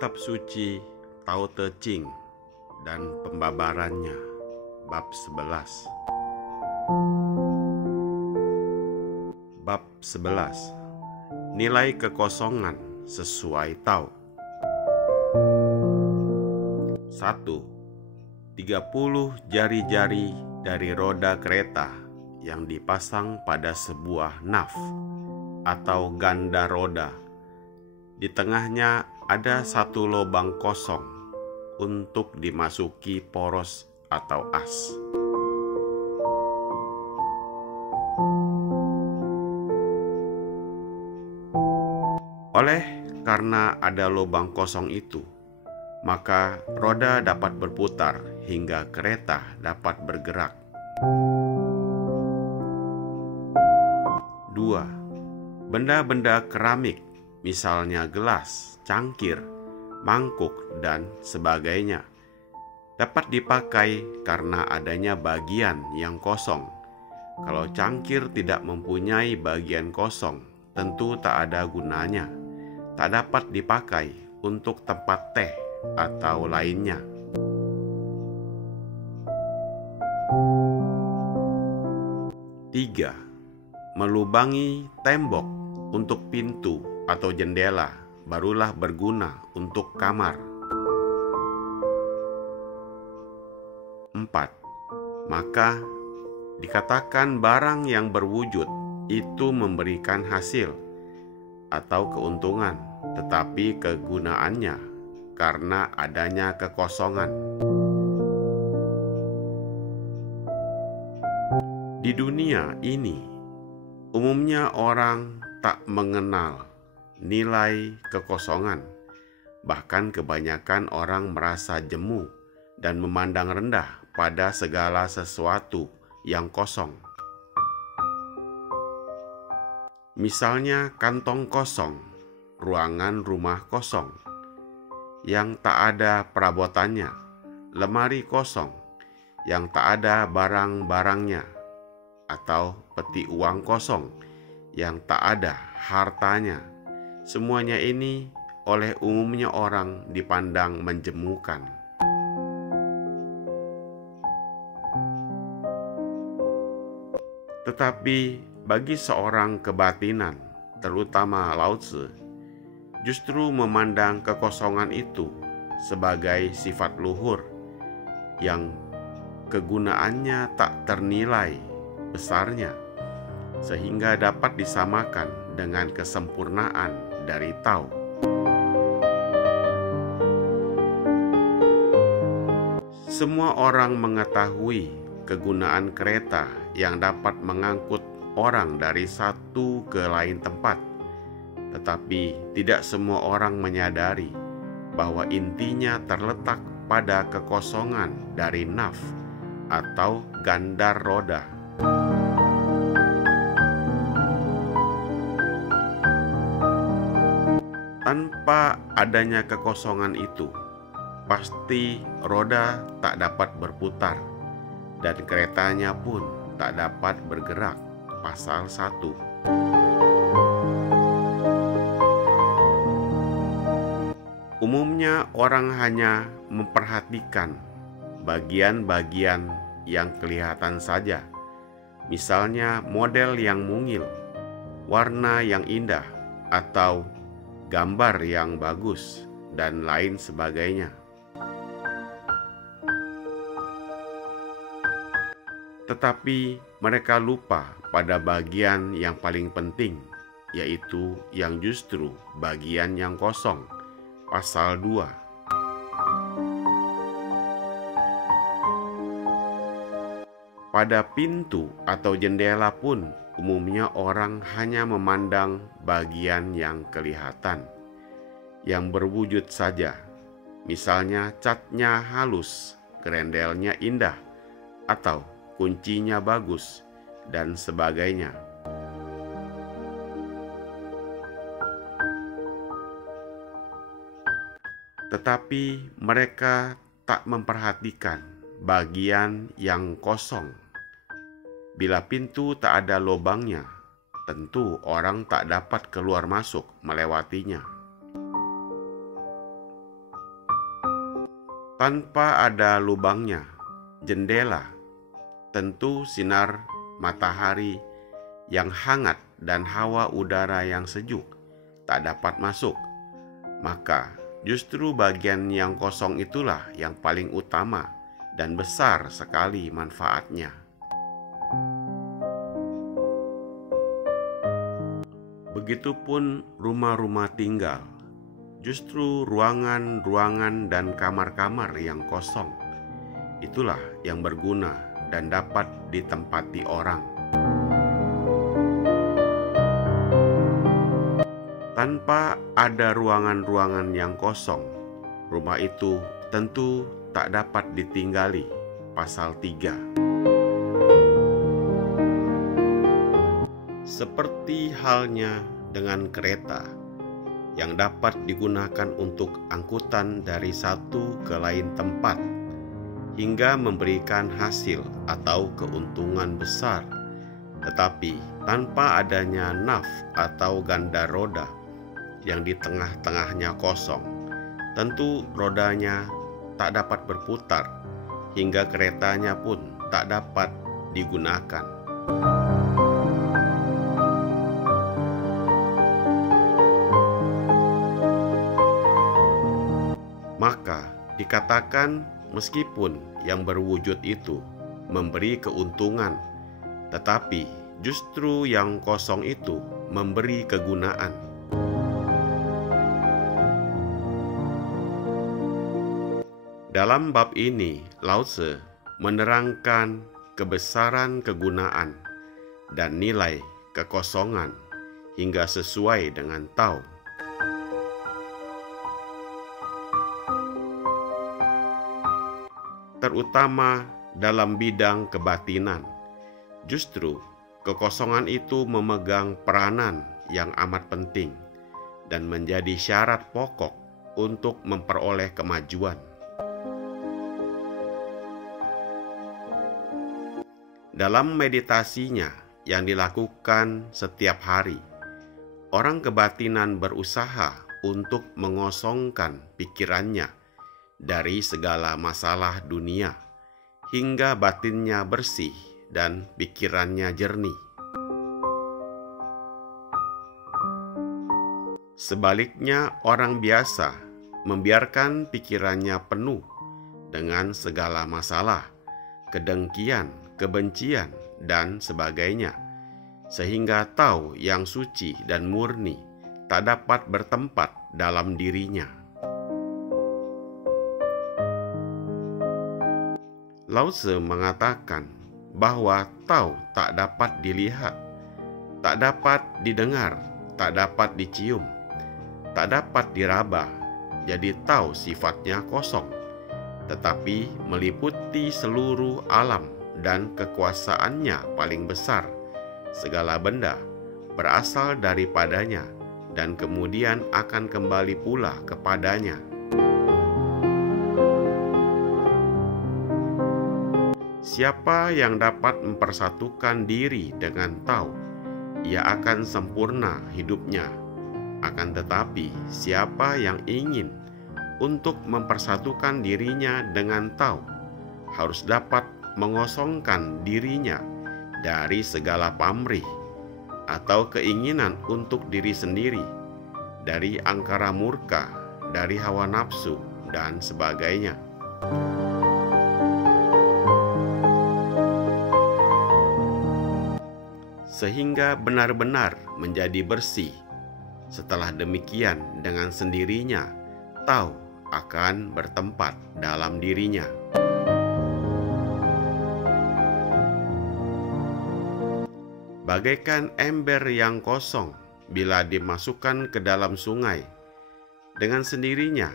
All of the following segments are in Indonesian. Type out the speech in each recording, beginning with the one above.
Kitab Suci Tao Te Ching dan Pembabarannya, Bab 11. Bab 11. Nilai kekosongan sesuai Tao. 1. 30 jari-jari dari roda kereta yang dipasang pada sebuah naf atau ganda roda. Di tengahnya ada satu lubang kosong untuk dimasuki poros atau as. Oleh karena ada lubang kosong itu, maka roda dapat berputar hingga kereta dapat bergerak. 2. Benda-benda keramik, misalnya gelas, cangkir, mangkuk, dan sebagainya, dapat dipakai karena adanya bagian yang kosong. Kalau cangkir tidak mempunyai bagian kosong, tentu tak ada gunanya, tak dapat dipakai untuk tempat teh atau lainnya. 3. Melubangi tembok untuk pintu atau jendela barulah berguna untuk kamar. 4. Maka dikatakan barang yang berwujud itu memberikan hasil atau keuntungan, tetapi kegunaannya karena adanya kekosongan. Di dunia ini, umumnya orang tak mengenal nilai kekosongan. Bahkan kebanyakan orang merasa jemu dan memandang rendah pada segala sesuatu yang kosong. Misalnya kantong kosong, ruangan rumah kosong yang tak ada perabotannya, lemari kosong yang tak ada barang-barangnya, atau peti uang kosong yang tak ada hartanya. Semuanya ini oleh umumnya orang dipandang menjemukan. Tetapi bagi seorang kebatinan, terutama Lao Tzu, justru memandang kekosongan itu sebagai sifat luhur yang kegunaannya tak ternilai besarnya, sehingga dapat disamakan dengan kesempurnaan dari Tao. Semua orang mengetahui kegunaan kereta yang dapat mengangkut orang dari satu ke lain tempat, tetapi tidak semua orang menyadari bahwa intinya terletak pada kekosongan dari naf atau gandar roda. Tanpa adanya kekosongan itu, pasti roda tak dapat berputar dan keretanya pun tak dapat bergerak. Pasal 1. Umumnya orang hanya memperhatikan bagian-bagian yang kelihatan saja, misalnya model yang mungil, warna yang indah, atau gambar yang bagus, dan lain sebagainya. Tetapi mereka lupa pada bagian yang paling penting, yaitu yang justru bagian yang kosong. Pasal 2. Pada pintu atau jendela pun umumnya orang hanya memandang bagian yang kelihatan, yang berwujud saja. Misalnya catnya halus, gerendelnya indah, atau kuncinya bagus, dan sebagainya. Tetapi mereka tak memperhatikan bagian yang kosong. Bila pintu tak ada lubangnya, tentu orang tak dapat keluar masuk melewatinya. tanpa ada lubangnya, jendela, tentu sinar matahari yang hangat dan hawa udara yang sejuk tak dapat masuk. Maka justru bagian yang kosong itulah yang paling utama dan besar sekali manfaatnya. Begitupun rumah-rumah tinggal, justru ruangan-ruangan dan kamar-kamar yang kosong itulah yang berguna dan dapat ditempati orang. Tanpa ada ruangan-ruangan yang kosong, rumah itu tentu tak dapat ditinggali. Pasal 3. Seperti halnya dengan kereta yang dapat digunakan untuk angkutan dari satu ke lain tempat hingga memberikan hasil atau keuntungan besar, tetapi tanpa adanya naf atau ganda roda yang di tengah-tengahnya kosong, tentu rodanya tak dapat berputar hingga keretanya pun tak dapat digunakan. Maka dikatakan meskipun yang berwujud itu memberi keuntungan, tetapi justru yang kosong itu memberi kegunaan. Dalam bab ini, Lao Tzu menerangkan kebesaran kegunaan dan nilai kekosongan hingga sesuai dengan Tao. Terutama dalam bidang kebatinan, justru kekosongan itu memegang peranan yang amat penting dan menjadi syarat pokok untuk memperoleh kemajuan. Dalam meditasinya yang dilakukan setiap hari, orang kebatinan berusaha untuk mengosongkan pikirannya dari segala masalah dunia hingga batinnya bersih dan pikirannya jernih. Sebaliknya, orang biasa membiarkan pikirannya penuh dengan segala masalah, kedengkian, kebencian, dan sebagainya, sehingga Tao yang suci dan murni tak dapat bertempat dalam dirinya. Lao Tzu mengatakan bahwa Tao tak dapat dilihat, tak dapat didengar, tak dapat dicium, tak dapat diraba. Jadi Tao sifatnya kosong, tetapi meliputi seluruh alam dan kekuasaannya paling besar. Segala benda berasal daripadanya dan kemudian akan kembali pula kepadanya. Siapa yang dapat mempersatukan diri dengan Tao, ia akan sempurna hidupnya. Akan tetapi, siapa yang ingin untuk mempersatukan dirinya dengan Tao, harus dapat mengosongkan dirinya dari segala pamrih atau keinginan untuk diri sendiri, dari angkara murka, dari hawa nafsu, dan sebagainya. Sehingga benar-benar menjadi bersih. Setelah demikian, dengan sendirinya, Tao akan bertempat dalam dirinya. Bagaikan ember yang kosong bila dimasukkan ke dalam sungai, dengan sendirinya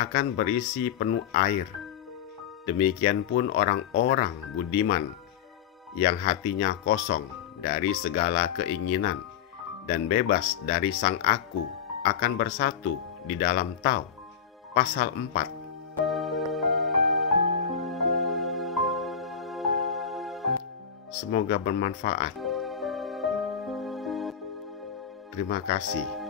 akan berisi penuh air. Demikian pun orang-orang budiman yang hatinya kosong dari segala keinginan dan bebas dari sang aku akan bersatu di dalam Tao. Pasal 4. Semoga bermanfaat. Terima kasih.